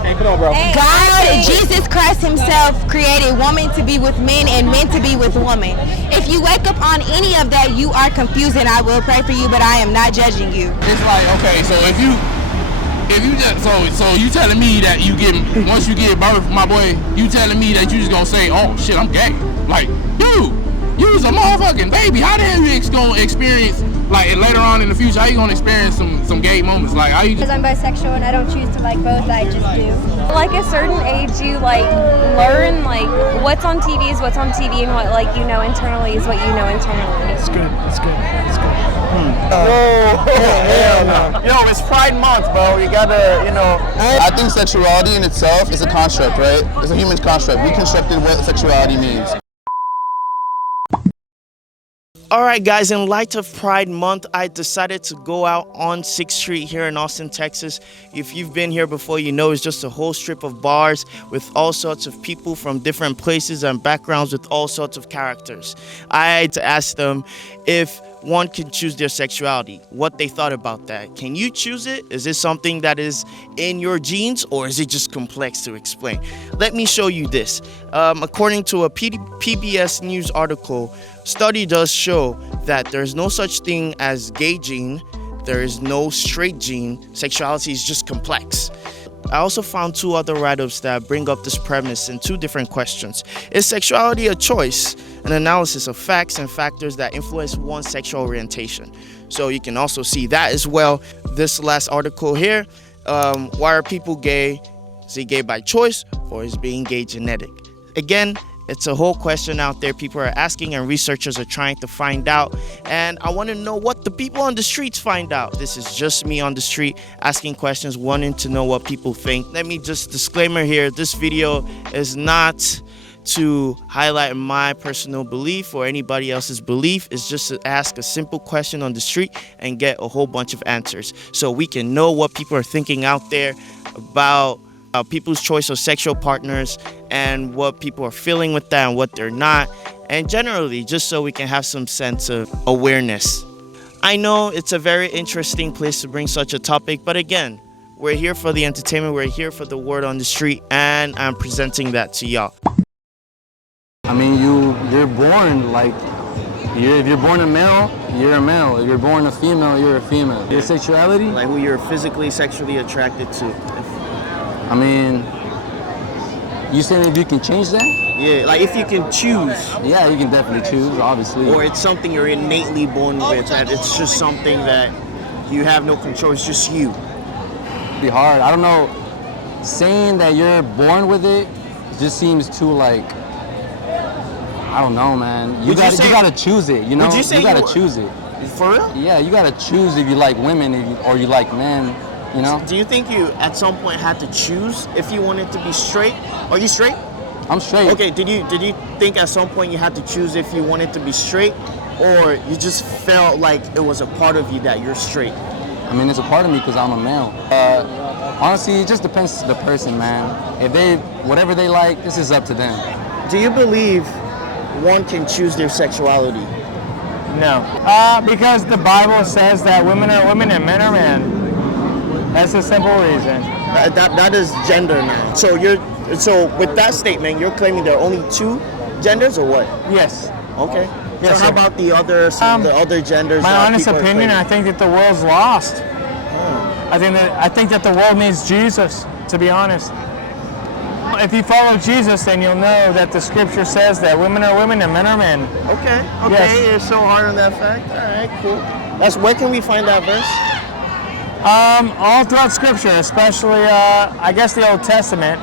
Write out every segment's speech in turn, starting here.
Hey, come on, bro. God, Jesus Christ himself created woman to be with men and men to be with women. If you wake up on any of that, you are confused, and I will pray for you, but I am not judging you. It's like, okay, so if you just, so you telling me that you get, once you give birth, my boy, you telling me that you just gonna say, oh shit, I'm gay. Like, dude, you was a motherfucking baby. How the hell you gonna experience, like, later on in the future, how you gonna experience some gay moments? Like, how you Because I'm bisexual and I don't choose to like both, I just do. Like a certain age, you like learn like what's on TV is what's on TV, and what like you know internally is what you know internally. It's good. It's good. It's good. Hell no. Yo, it's Pride Month, bro. You gotta, I think sexuality in itself is a construct, right? It's a human construct. We constructed what sexuality means. Alright guys, in light of Pride Month, I decided to go out on 6th Street here in Austin, Texas. If you've been here before, you know it's just a whole strip of bars with all sorts of people from different places and backgrounds with all sorts of characters. I had to ask them if one can choose their sexuality, what they thought about that. Can you choose it? Is this something that is in your genes, or is it just complex to explain? Let me show you this. According to a PBS News article, study does show that there's no such thing as gay gene, there is no straight gene, sexuality is just complex. I also found 2 other write-ups that bring up this premise in 2 different questions. Is sexuality a choice? An analysis of facts and factors that influence one's sexual orientation. So you can also see that as well. This last article here, why are people gay? Is he gay by choice, or is being gay genetic? Again, it's a whole question out there people are asking, and researchers are trying to find out, and I want to know what the people on the streets find out. This is just me on the street asking questions, wanting to know what people think. Let me just disclaimer here, this video is not to highlight my personal belief or anybody else's belief. It's just to ask a simple question on the street and get a whole bunch of answers so we can know what people are thinking out there about people's choice of sexual partners and what people are feeling with that and what they're not, and generally just so we can have some sense of awareness. I know it's a very interesting place to bring such a topic, but again, we're here for the entertainment, we're here for the word on the street, and I'm presenting that to y'all. I mean, you're born like, if you're born a male, you're a male. If you're born a female, you're a female. Your sexuality? Like who you're physically, sexually attracted to. I mean, you saying if you can change that? Yeah, like if you can choose. Yeah, you can definitely choose, obviously. Or it's something you're innately born with, that it's just something that you have no control, it's just you. It'd be hard. I don't know. Saying that you're born with it just seems too like, I don't know, man. You gotta choose it, you know? Would you say you gotta choose it. For real? Yeah, you gotta choose if you like women or you like men, you know? Do you think you at some point had to choose if you wanted to be straight? Are you straight? I'm straight. Okay, did you think at some point you had to choose if you wanted to be straight, or you just felt like it was a part of you that you're straight? I mean, it's a part of me because I'm a male. Honestly, it just depends on the person, man. If whatever they like, this is up to them. Do you believe one can choose their sexuality? No. Because the Bible says that women are women and men are men. That's a simple reason. That is gender now. So with that statement, you're claiming there are only 2 genders, or what? Yes. Okay. Yes, so how sir. about the other genders? My honest opinion, I think that the world's lost. I think that the world needs Jesus, to be honest. If you follow Jesus, then you'll know that the scripture says that women are women and men are men. Okay, Yes. You're so hard on that fact. All right, cool. Where can we find that verse? All throughout scripture, especially, I guess the Old Testament,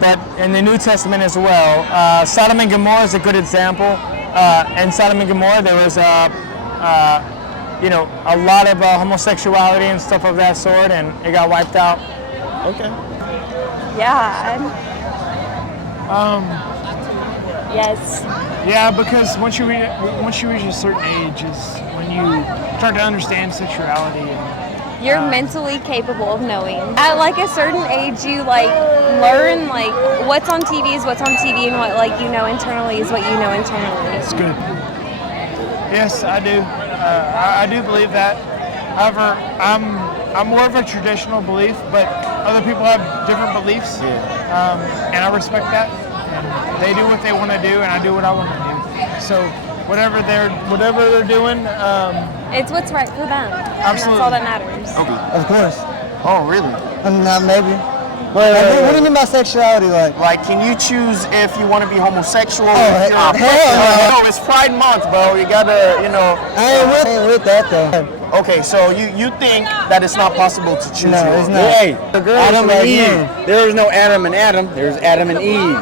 but in the New Testament as well. Sodom and Gomorrah is a good example. In Sodom and Gomorrah, there was a lot of homosexuality and stuff of that sort, and it got wiped out. Okay. Yeah. Yes. Yeah, because once you reach a certain age is when you start to understand sexuality. You're mentally capable of knowing. At like a certain age, you like learn like what's on TV is what's on TV, and what like you know internally is what you know internally. That's good. Yes, I do. I do believe that. However, I'm more of a traditional belief, but other people have different beliefs, and I respect that. And they do what they want to do, and I do what I want to do. So whatever they're doing, It's what's right for them. Absolutely. And that's all that matters. Of course. oh really? Not maybe. What do you mean by sexuality? Like, can you choose if you want to be homosexual? hell no! It's Pride Month, bro. You gotta, I ain't with that though. Okay, so you think that it's not possible to choose? No, your it's own? not. Hey, Adam and like Eve. me. There is no Adam and Adam. There's Adam and Eve.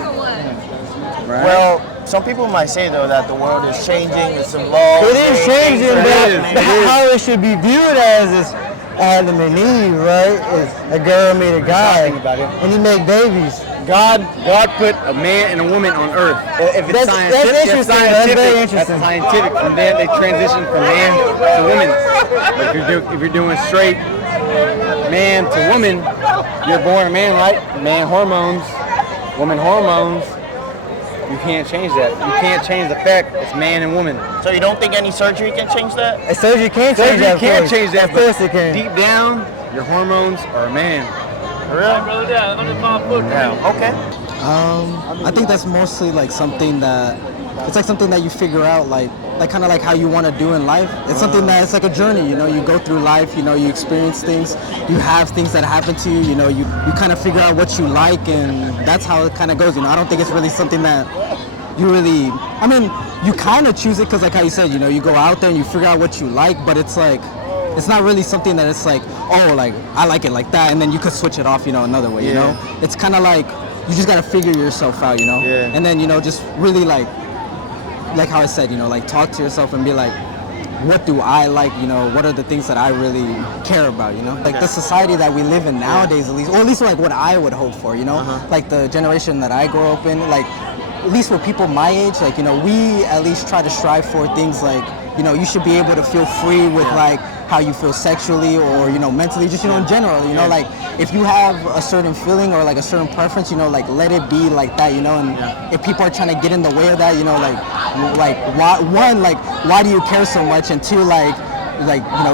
Right? Well, some people might say though that the world is changing. It's evolving. It is changing, but how it should be viewed as is Adam and Eve, right? Is a girl made a guy, and he make babies. God put a man and a woman on earth. If it's That's interesting. That's very interesting. That's scientific. From then they transition from man to woman. But if you're doing straight man to woman, you're born a man, right? Man hormones, woman hormones. You can't change that. You can't change the fact it's man and woman. So you don't think any surgery can change that? A surgery can't change that. Surgery can't change that. Of course it can. Deep down, your hormones are a man. Really? Yeah. Okay. I think that's mostly like something that it's like something that you figure out like kind of like how you want to do in life. It's something that it's like a journey, you go through life, you experience things, you have things that happen to you, you kind of figure out what you like, and that's how it kind of goes. I don't think it's really something that you really, I mean, you kind of choose it because like how you said, you go out there and you figure out what you like, but it's like, it's not really something that it's like, oh, like I like it like that, and then you could switch it off, another way, It's kind of like, you just got to figure yourself out, Yeah. And then, just really like how I said, like talk to yourself and be like, what do I like, what are the things that I really care about, Like the society that we live in nowadays, at least like what I would hope for, Like the generation that I grew up in, like at least for people my age, like, we at least try to strive for things like, you should be able to feel free with like how you feel sexually or, mentally, just, in general, like if you have a certain feeling or like a certain preference, like let it be like that, and if people are trying to get in the way of that, why do you care so much? And two,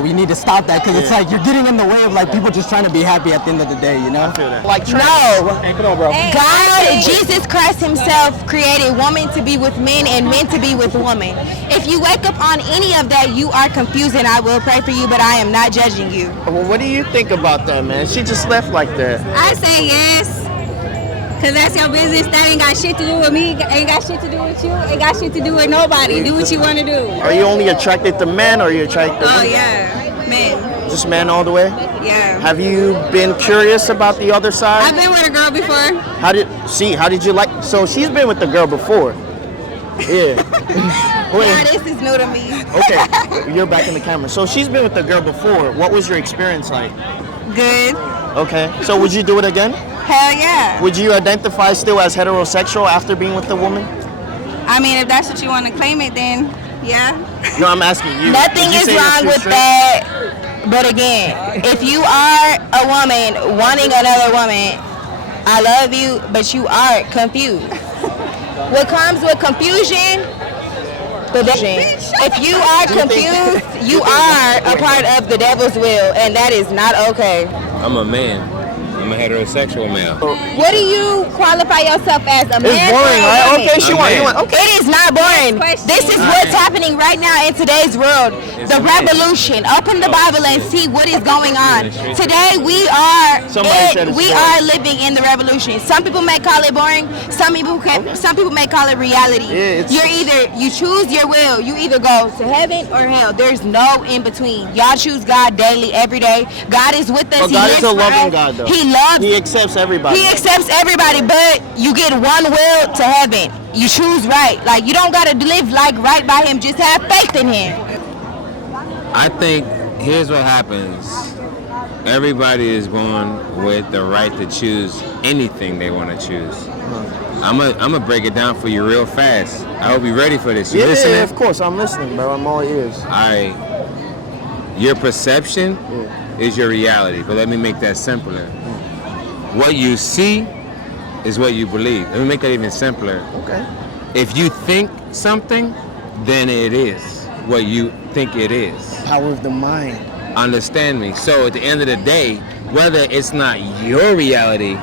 we need to stop that because it's like you're getting in the way of like people just trying to be happy at the end of the day, I feel that. Like no. Hey, come on, bro. God, Jesus Christ himself created women to be with men and men to be with women. If you wake up on any of that, you are confused, and I will pray for you, but I am not judging you. Well, what do you think about that, man? She just left like that. I say yes. Cause that's your business. That ain't got shit to do with me. Ain't got shit to do with you. Ain't got shit to do with nobody. Do what you want to do. Are you only attracted to men, or are you attracted to Oh women? yeah, man. Just men all the way? Yeah. Have you been curious about the other side? I've been with a girl before. How did you like? So she's been with the girl before. Yeah. Yeah, this is new to me. Okay, you're back in the camera. So she's been with the girl before. What was your experience like? Good. Okay. So would you do it again? Hell yeah. Would you identify still as heterosexual after being with the woman? I mean, if that's what you want to claim it, then yeah. No, I'm asking you. Nothing Would you is say that wrong you're with straight? that. But again, if you are a woman wanting another woman, I love you, but you are confused. What comes with confusion? The devil. If you are confused, you are a part of the devil's will, and that is not okay. I'm a man. I'm a heterosexual male. What do you qualify yourself as, a man? It's boring, or a right? woman? Okay, she won. Okay. It is not boring. This is what's happening right now in today's world. The revolution. Open the Bible and see what is going on. Today we are living in the revolution. Some people may call it boring. Some people may call it reality. You choose your will. You either go to heaven or hell. There's no in between. Y'all choose God daily, every day. God is with us. But God is a loving God, though. He accepts everybody. He accepts everybody, but you get one will to heaven. You choose right. Like, you don't gotta live like right by him. Just have faith in him. I think here's what happens. Everybody is born with the right to choose anything they want to choose. I'm gonna break it down for you real fast. I hope you're ready for this. You listening? Yeah, of course. I'm listening, bro. I'm all ears. All right. Your perception is your reality, but let me make that simpler. What you see is what you believe. Let me make that even simpler. Okay. If you think something, then it is what you think it is. Power of the mind. Understand me? So at the end of the day, whether it's not your reality,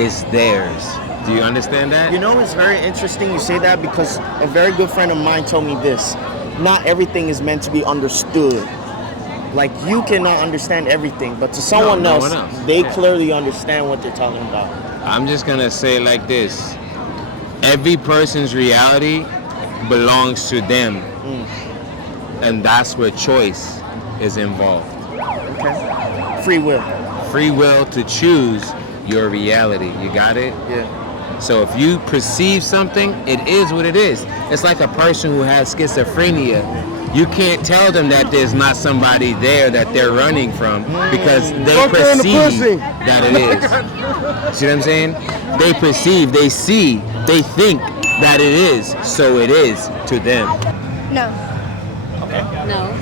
it's theirs. Do you understand that? You know, it's very interesting you say that because a very good friend of mine told me this. Not everything is meant to be understood. Like, you cannot understand everything, but to someone else, they clearly understand what they're talking about. I'm just going to say it like this. Every person's reality belongs to them. And that's where choice is involved. Okay. Free will. Free will to choose your reality. You got it? Yeah. So if you perceive something, it is what it is. It's like a person who has schizophrenia. You can't tell them that there's not somebody there that they're running from because they perceive that it is. See what I'm saying? They perceive, they see, they think that it is, so it is to them. No. Okay. No.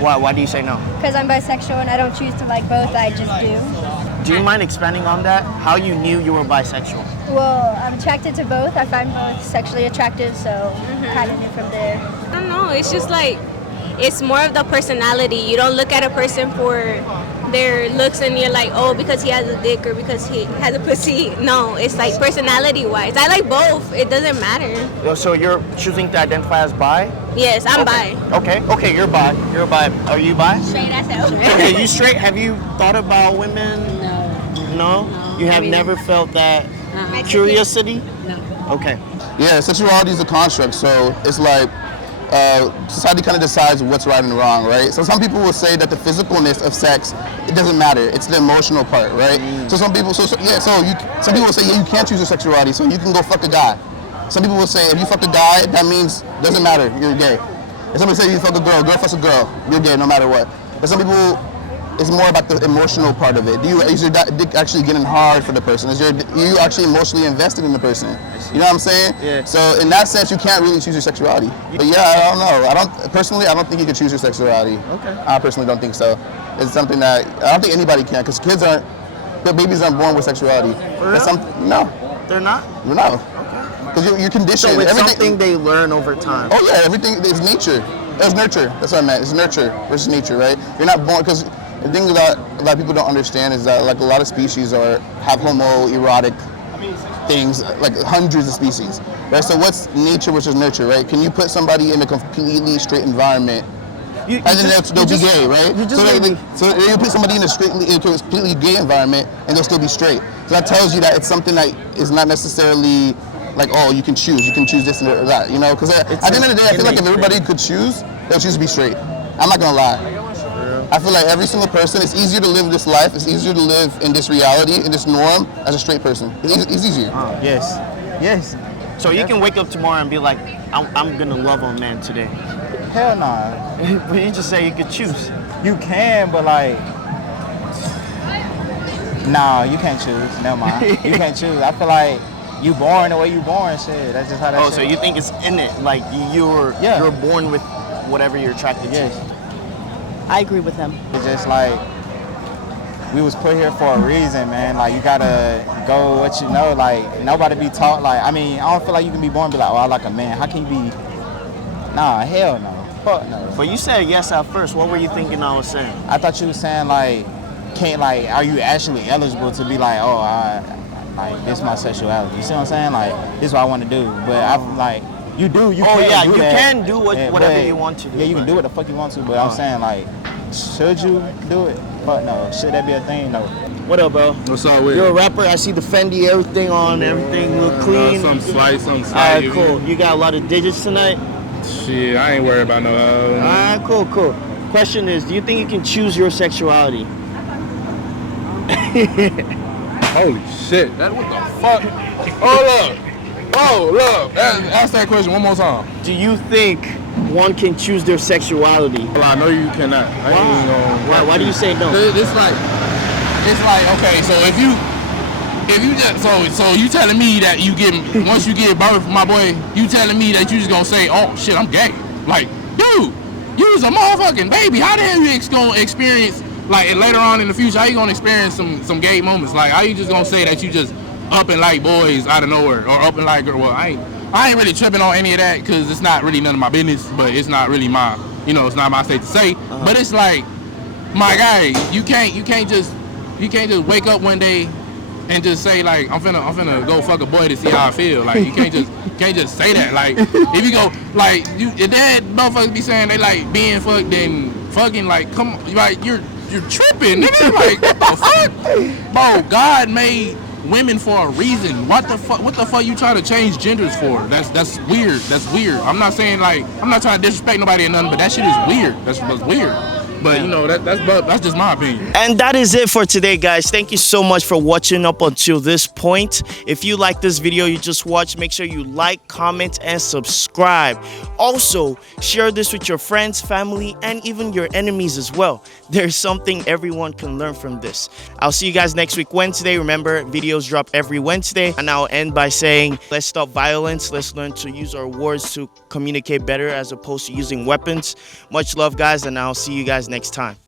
Why do you say no? Because I'm bisexual and I don't choose to like both, I just do. Do you mind expanding on that? How you knew you were bisexual? Well, I'm attracted to both. I find both sexually attractive, so kind of knew from there. I don't know. It's just like, it's more of the personality. You don't look at a person for their looks and you're like, oh, because he has a dick or because he has a pussy. No, it's like personality-wise. I like both. It doesn't matter. So you're choosing to identify as bi? Yes, I'm bi. Okay, you're bi. You're bi. Are you bi? Straight as hell. Okay, you straight. Have you thought about women? No? You have never felt that curiosity? No. Okay. Yeah, sexuality is a construct, so it's like society kind of decides what's right and wrong, right? So some people will say that the physicalness of sex, it doesn't matter. It's the emotional part, right? So some people, some people will say, yeah, you can't choose your sexuality, so you can go fuck a guy. Some people will say, if you fuck a guy, that means doesn't matter, you're gay. If somebody say you fuck a girl fucks a girl, you're gay no matter what. But some people, it's more about the emotional part of it. Is your dick actually getting hard for the person? Are you actually emotionally invested in the person? You know what I'm saying? Yeah. So in that sense, you can't really choose your sexuality. But yeah, I don't know. I don't think you can choose your sexuality. Okay. I personally don't think so. It's something that I don't think anybody can, because the babies aren't born with sexuality. For real? No. They're not? No. Because you're conditioned. So it's something they learn over time. Oh yeah, everything is nature. It's nurture. That's what I meant. It's nurture versus nature, right? You're not born, because the thing that a lot of people don't understand is that like a lot of species have homoerotic things, like hundreds of species, right? So what's nature versus nurture, right? Can you put somebody in a completely straight environment and then they'll be gay, right? So you put somebody in a completely gay environment and they'll still be straight. So that tells you that it's something that is not necessarily like, oh, you can choose this or that, you know? Because at the end of the day, I feel like if everybody could choose, they'll choose to be straight. I'm not gonna lie. I feel like every single person, it's easier to live this life, it's easier to live in this reality, in this norm, as a straight person. It's easier. Yes. So you can wake up tomorrow and be like, I'm gonna love a man today. Hell no. But you just say you could choose. You can, but like, nah, you can't choose. Never mind. You can't choose. I feel like you born the way you born, shit. That's just how that shit. So you think it's in it, like you're born with whatever you're attracted to. I agree with him. It's just like, we was put here for a reason, man. Like, you gotta go what you know. Like, nobody be taught, like, I mean, I don't feel like you can be born and be like, oh, I like a man. How can you be, nah, hell no. Fuck no. But you said yes at first. What were you thinking I was saying? I thought you were saying, like, are you actually eligible to be like, oh, this is my sexuality. You see what I'm saying? Like, this is what I want to do. But I'm like, you can do whatever you want to do. Yeah, you can do what the fuck you want to, but I'm saying, like, should you do it? Fuck no. Should that be a thing? No. What up, bro? What's up with you? You're a rapper. I see the Fendi, everything on, everything look clean. Some slice. All right, cool. You got a lot of digits tonight? Shit, I ain't worried about no. All right, cool. Question is, do you think you can choose your sexuality? Holy shit! What the fuck? Oh, look. Ask that question one more time. Do you think one can choose their sexuality? Well, I know you cannot. Why do you say no? It's like, okay, so if you just, so you telling me that once you give birth, my boy, you telling me that you just gonna say, oh shit, I'm gay? Like, dude, you was a motherfucking baby. How the hell you gonna experience, like, later on in the future, how you gonna experience some gay moments? Like, how you just gonna say that you just up and like boys out of nowhere, or up and like girl? Well, I ain't really tripping on any of that, because it's not really none of my business, but it's not really my, it's not my state to say. But it's like, my guy, you can't just wake up one day and just say like I'm finna go fuck a boy to see how I feel. Like you can't just say that. Like if you go like your dad motherfuckers be saying they like being fucked and fucking like come on, like you're tripping, nigga. Like what the fuck, bro? God made women for a reason. What the fuck you trying to change genders for? That's weird. That's weird. I'm not saying like I'm not trying to disrespect nobody or nothing, but that shit is weird. That's weird. But you know that's just my opinion. And that is it for today, guys. Thank you so much for watching up until this point. If you like this video you just watched, make sure you like, comment, and subscribe. Also, share this with your friends, family, and even your enemies as well. There's something everyone can learn from this. I'll see you guys next week, Wednesday. Remember, videos drop every Wednesday. And I'll end by saying, let's stop violence. Let's learn to use our words to communicate better as opposed to using weapons. Much love, guys, and I'll see you guys next time.